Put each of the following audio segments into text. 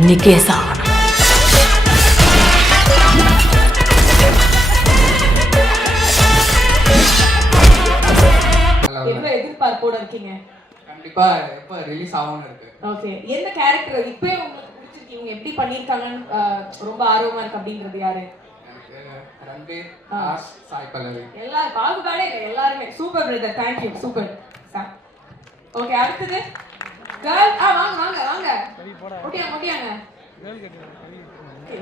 இன்னைக்கே சாகணும் எவ்வளவு எதிர்பார்ப்போட இருக்கீங்க? கண்டிப்பா எப்ப ரிலீஸ் ஆகும்னு இருக்கு. ஓகே எந்த கேரக்டர் இப்பவே உங்களுக்கு பிடிச்சிருக்கு. இவங்க எப்படி பண்ணிருக்காங்கன்னு ரொம்ப ஆர்வமா இருக்கு அப்படின்றது யாரு? ஆ. ஆஷ் சாய் பல்லவி. எல்லாரும் பாகுபாடே இல்லை எல்லாருமே. Super brother thank you super okay அடுத்தது? கேர்ள் ஆ வாங்க வாங்க வாங்க. ஓட்டியாங்க Okay.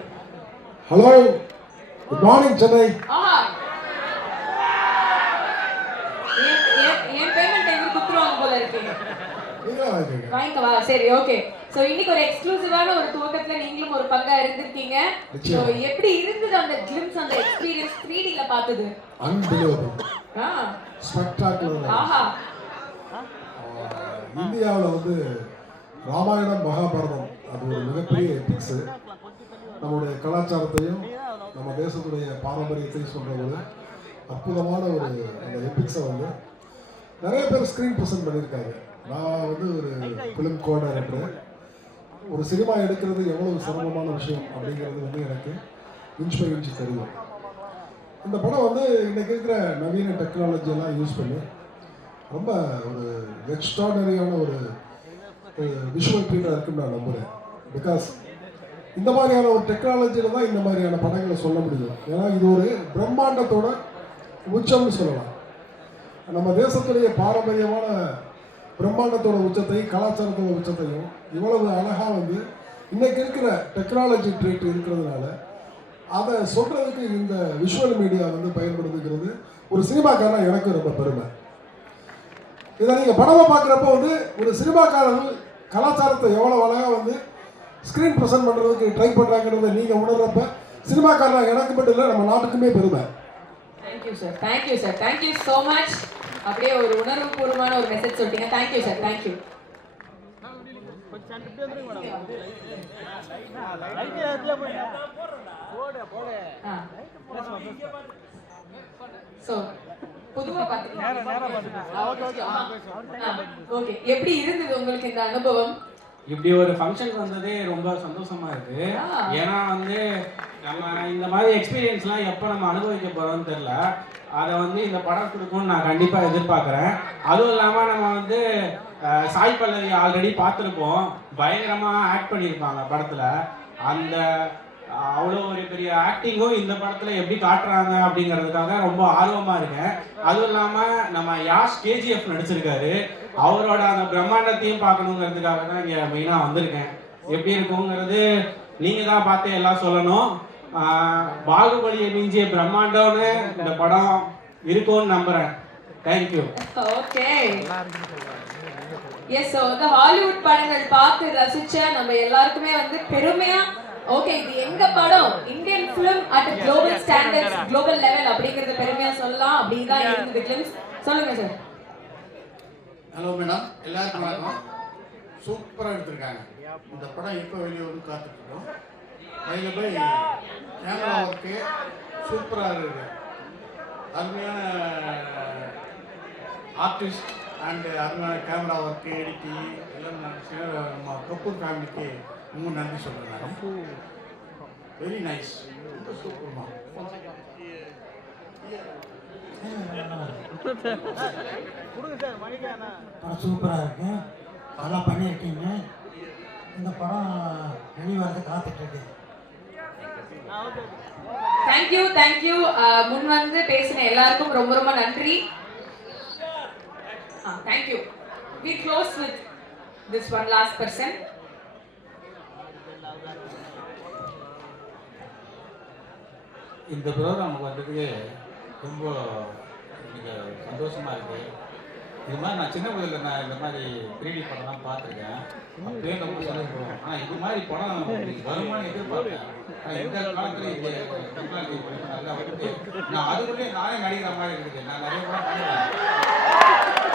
Hello good morning Chennai ஆஹா. என் பேமெண்ட் எங்க குத்துருவாங்க போல இருக்கு. வாங்கிக்கவா சரி ஓகே. சோ இன்னைக்கு ஒரு எக்ஸ்க்ளூசிவான ஒரு துவக்கத்துல நீங்களும் ஒரு பங்கா இருந்திருக்கீங்க. சோ. எப்படி இருந்தது அந்த கிளிம்ஸ் அந்த எக்ஸ்பீரியன்ஸ் 3D ல பார்த்தது? Unbelievable ah. ஸ்பெக்டாகுலர் ஆஹா. இந்தியாவில் வந்து ராமாயணம் மகாபாரதம் அது ஒரு மிகப்பெரிய எபிக்ஸு நம்முடைய கலாச்சாரத்தையும் நம்ம தேசத்துடைய பாரம்பரியத்தையும் சொல்கிற ஒரு அற்புதமான ஒரு அந்த எபிக்ஸை வந்து நிறைய பேர் ஸ்க்ரீன் ப்ரெசன்ட் பண்ணியிருக்காங்க. நான் வந்து ஒரு ஃபிலிம் கோ டைரக்டர் ஒரு சினிமா எடுக்கிறது எவ்வளவு சிரமமான விஷயம் அப்படிங்கிறது வந்து எனக்கு இன்ச் பை இன்ச் தெரியும். இந்த படம் வந்து இன்னைக்கு இருக்கிற நவீன டெக்னாலஜி எல்லாம் யூஸ் பண்ணி ரொம்ப ஒரு எக்ஸ்ட்ராடனரியான ஒரு விஷுவல் ட்ரீட்டாக இருக்குன்னு நான் நம்புகிறேன் பிகாஸ் இந்த மாதிரியான ஒரு டெக்னாலஜியில் தான் இந்த மாதிரியான படங்களை சொல்ல முடியும். ஏன்னா இது ஒரு பிரம்மாண்டத்தோட உச்சம்னு சொல்லலாம். நம்ம தேசத்துடைய பாரம்பரியமான பிரம்மாண்டத்தோட உச்சத்தையும் கலாச்சாரத்தோட உச்சத்தையும் இவ்வளவு அழகாக வந்து இன்னைக்கு இருக்கிற டெக்னாலஜி ட்ரீட் இருக்கிறதுனால அதை சொல்கிறதுக்கு இந்த விஷுவல் மீடியா வந்து பயன்படுத்துகிறது. ஒரு சினிமாக்காரனா எனக்கு ரொம்ப பெருமை. இதை நீங்கள் படமாக பார்க்குறப்போ வந்து ஒரு சினிமாக்காரர்கள் கலாச்சாரத்தை எவ்வளோ அழகாக வந்து ஸ்க்ரீன் ப்ரெசென்ட் பண்ணுறதுக்கு ட்ரை பண்ணுறாங்கிறத நீங்கள் உணர்றப்ப சினிமாக்காரனா எனக்கு மட்டும் இல்லை நம்ம நாட்டுக்குமே பெருமை. Thank you sir thank you sir thank you so much அப்படியே ஒரு உணர்வுபூர்வமான ஒரு மெசேஜ் சொல்லிட்டீங்க. Thank you sir thank you so okay எப்படி இருந்தது உங்களுக்கு இந்த அனுபவம்? இப்படி ஒரு ஃபங்க்ஷன் வந்ததே ரொம்ப சந்தோஷமா இருக்கு. ஏன்னா வந்து நம்ம இந்த மாதிரி எக்ஸ்பீரியன்ஸ்லாம் எப்போ நம்ம அனுபவிக்க போறோம்னு தெரியல. அதை வந்து இந்த படம் கொடுக்கும்னு நான் கண்டிப்பா எதிர்பார்க்குறேன். அதுவும் இல்லாம நம்ம வந்து சாய் பல்லவி ஆல்ரெடி பார்த்துருப்போம். பயங்கரமா ஆக்ட் பண்ணியிருப்பாங்க படத்துல. அந்த அவ்வளோ ஒரு பெரிய ஆக்டிங்கும் இந்த படத்துல எப்படி காட்டுறாங்க அப்படிங்கிறதுக்காக ரொம்ப ஆர்வமா இருக்கேன். அதுவும் இல்லாம நம்ம யாஷ் கேஜிஎஃப் நடிச்சிருக்காரு. அவரோட அந்த பிரம்மாண்டத்தையும் பார்க்கணுங்கிறதுக்காக தான் இங்க மெயினா வந்திருக்கேன். எப்படி இருக்குங்கிறது நீங்க தான் பார்த்து எல்லாம் சொல்லணும். பாகுபலியை மிஞ்சிய பிரம்மாண்டம்னு இந்த படம் இருக்கும்னு நம்புறேன். Thank you okay yes so வந்து ஹாலிவுட் படங்கள் பார்த்து ரசிச்ச நம்ம எல்லாருக்குமே வந்து பெருமையா ஓகே இது எங்க படம்? Indian film at global standards global level அப்படிங்கறது பெருமையா சொல்லலாம். அப்படிதான் இருந்தது கிளிம்ஸ் சொல்லுங்க சார் ஹலோ மேடம் எல்லாருக்கும் வணக்கம். சூப்பராக எடுத்திருக்காங்க. இந்த படம் எப்போ வெளியே வந்து காத்துட்ருக்கோம். அதில் போய் கேமரா ஒர்க்கு சூப்பராக இருக்குது. அருமையான ஆர்டிஸ்ட் அண்டு அருமையான கேமரா ஒர்க்கு எடிட்டிங் எல்லாம் நம்ம கப்பூர் ஃபேமிலிக்கு ரொம்ப நன்றி சொல்கிறேன் வெரி நைஸ் ரொம்ப சூப்பர்மா. படம் சூப்பராக இருக்கு. நல்லா பண்ணியிருக்கீங்க. இந்த படம் வெளிவரது காத்துட்டு இருக்கு. தேங்க்யூ தேங்க்யூ முன் வந்து பேசின எல்லாருக்கும் ரொம்ப ரொம்ப நன்றி. Thank you we close with this one last person இந்த ப்ரோக்ராமுக்கு வந்ததுக்கு ரொம்ப எனக்கு சந்தோஷமா இருக்கு. இது மாதிரி நான் சின்ன பிள்ளைல நான் இந்த மாதிரி த்ரீடி படம்லாம் பார்த்துருக்கேன். ரொம்ப சந்தோஷப்படுவோம் ஆனால் இது மாதிரி படம் வருமானு எதிர்பார்த்தேன். ஆனால் இந்த காலத்தில் இந்த டெக்னாலஜி நல்லா வந்துட்டு நான் அதுக்குள்ளேயே நானே நடிக்கிற மாதிரி இருக்குது. நான் நிறைய படம் பண்ணுவேன்.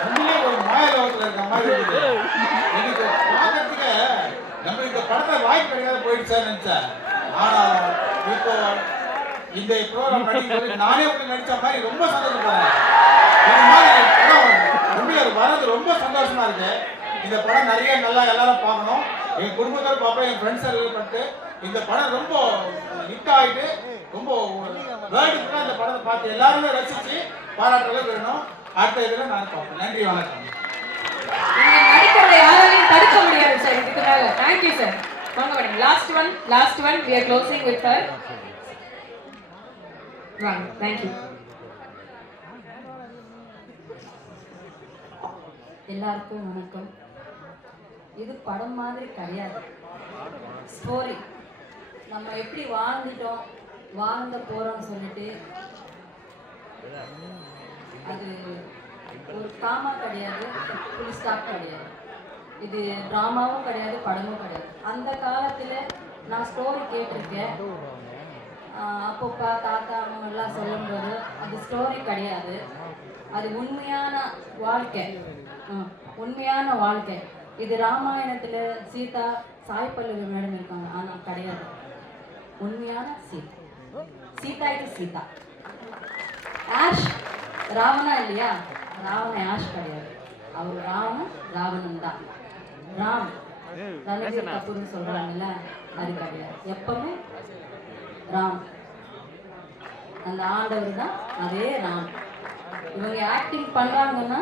உண்மையிலே ஒரு மாயலோகத்தில் இருக்கிற மாதிரி இருக்குது. எனக்கு பார்க்கறதுக்கு நம்ம இந்த படத்தை வாய்ப்பு கிடைக்காத போயிடுச்சான்னு நினச்சேன். ஆனால் இப்போ இந்த ப்ரோக்ராம் நானே உங்களை நடிச்ச மாதிரி ரொம்ப சந்தோஷப்படுறேன். வரது ரொம்ப சந்தோஷமா இருக்கு. இந்த படம் நிறைய நல்லா எல்லாரும் பார்க்கணும். என் குடும்பத்தோட பார்ப்பேன் என் ஃப்ரெண்ட்ஸ் எல்லாம் பண்ணிட்டு இந்த படம் ரொம்ப ஹிட் ஆகிட்டு ரொம்ப வேர்ல்டு இந்த படத்தை பார்த்து எல்லாருமே ரசிச்சு பாராட்டுறது வேணும். அடுத்த இதில் நான் பார்ப்பேன். நன்றி வணக்கம். தடுக்க முடியாது சார். இதுக்கு மேல. தேங்க்யூ சார் வாங்க madam last one last one we are closing with sir வாங்க தேங்க்யூ எல்லாருக்கும் வணக்கம். இது படம் மாதிரி கிடையாது. ஸ்டோரி நம்ம எப்படி வாழ்ந்துட்டோம் வாழ்ந்த போகிறோம்னு சொல்லிட்டு அது ஒரு காமா கிடையாது ஃபுல் ஸ்டாப் கிடையாது. இது ட்ராமாவும் கிடையாது படமும் கிடையாது. அந்த காலத்தில் நான் ஸ்டோரி கேட்டிருக்கேன். அப்பப்பா தாத்தா அவங்க எல்லாம் சொல்லும்போது அது ஸ்டோரி கிடையாது. அது உண்மையான வாழ்க்கை. உண்மையான வாழ்க்கை. இது ராமாயணத்துல சீதா சாய் பல்லவி மேடம் இருக்காங்க. ஆனா கிடையாது. உண்மையான சீதா. சீதா இது சீதா. ஆஷ் ராவணா இல்லையா? ராவண ஆஷ் கிடையாது. அவர் ராவணன் ராவணன் தான். ராம். ரணிதீர் கபூர்னு சொல்றாங்கல்ல அது கிடையாது. எப்பவுமே ராம். அந்த ஆண்டவர் தான் அதே ராம். இவங்க ஆக்டிங் பண்றாங்கன்னா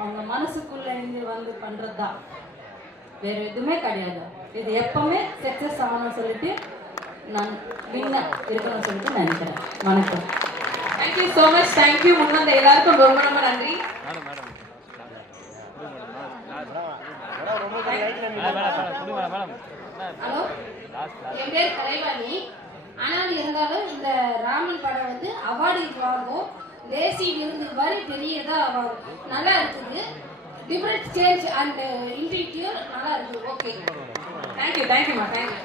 அவங்க மனசுக்குள்ள இருந்து வந்து பண்றதுதான் வேற எதுவுமே கிடையாது. இது எப்பவுமே சக்சஸ் ஆகணும்னு சொல்லிட்டு நான் வின்ன இருக்கணும்னு சொல்லிட்டு நினைக்கிறேன். வணக்கம். தேங்க்யூ ஸோ மச் தேங்க்யூ முன் வந்த எல்லாருக்கும் ரொம்ப ரொம்ப நன்றி. ஹலோ என் பேர் கலைவாணி. ஆனால் இருந்தாலும் இந்த ராமன் படம் வந்து அவார்டு வாங்கும். தேசிய விருது மாதிரி பெரியதா வாங்கும். நல்லா இருக்குது. டிஃப்ரெண்ட் சேஞ்ச் அண்ட் இன்டீரியர் நல்லா இருக்குது. ஓகே தேங்க்யூ தேங்க்யூமா thank you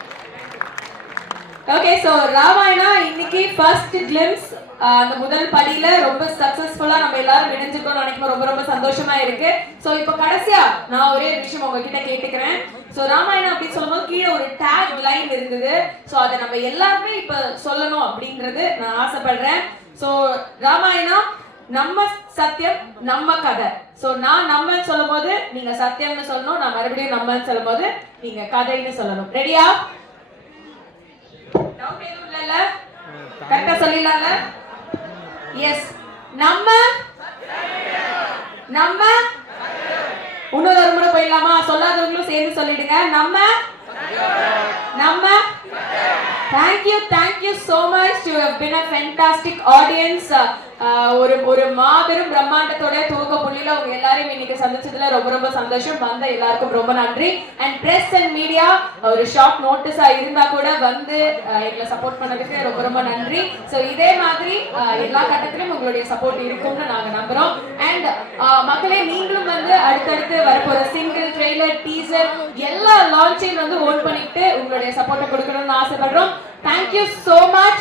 okay so Ramayana இன்னைக்கு ஃபர்ஸ்ட் கிளிம்ஸ் அந்த முதல் படியில ரொம்ப சக்சஸ்ஃபுல்லா நம்ம எல்லாரும் இணைஞ்சிருக்கோம் நினைக்கும் ரொம்ப ரொம்ப சந்தோஷமா இருக்கு. ஸோ இப்போ கடைசியா நான் ஒரே விஷயம் உங்ககிட்ட கேட்டுக்கிறேன். ஸோ ராமாயணம் அப்படின்னு சொல்லும்போது கீழே ஒரு டேக் லைன் இருந்தது. ஸோ அதை நம்ம எல்லாருமே இப்போ சொல்லணும் அப்படின்றது நான் ஆசைப்படுறேன். ஸோ ராமாயணம் நம்ம சத்தியம் நம்ம கதை. சோ நான் நம்மன்னு சொல்லும்போது நீங்க சத்தியம்னு சொல்லணும் நான் மறுபடியும் நம்மன்னு சொல்லும்போது நீங்க கதைன்னு சொல்லணும். ரெடியா டவுட் எதுவும் இல்லைல்ல கரெக்டா சொல்லிடலாம்ல? எஸ் நம்ம நம்ம இன்னொரு ஒரு முறை போயிடலாமா? சொல்லாதவங்களும் சேர்ந்து சொல்லிடுங்க. நம்ம நம்ம thank you thank you so much you have been a fantastic audience ஒரு ஒரு மாபெரும் பிரம்மாண்டத்தோட துவக்க புள்ளியில உங்க எல்லாரையும் இன்னைக்கு சந்திச்சதுல ரொம்ப ரொம்ப சந்தோஷம். வந்த எல்லாருக்கும் ரொம்ப நன்றி. அண்ட் பிரஸ் அண்ட் மீடியா ஒரு ஷார்ட் நோட்டீஸா இருந்தா கூட வந்து எங்களை சப்போர்ட் பண்ணதுக்கு ரொம்ப ரொம்ப நன்றி. சோ இதே மாதிரி எல்லா கட்டத்திலும் உங்களுடைய சப்போர்ட் இருக்கும்னு நாங்க நம்புறோம். அண்ட் மக்களே நீங்களும் வந்து அடுத்தடுத்து வரப்போற சிங்கிள் ட்ரெய்லர் டீசர் எல்லா லான்ச்சையும் வந்து ஓன் பண்ணிட்டு உங்களுடைய சப்போர்ட்டை கொடுக்கணும்னு ஆசைப்படுறோம். Thank you so much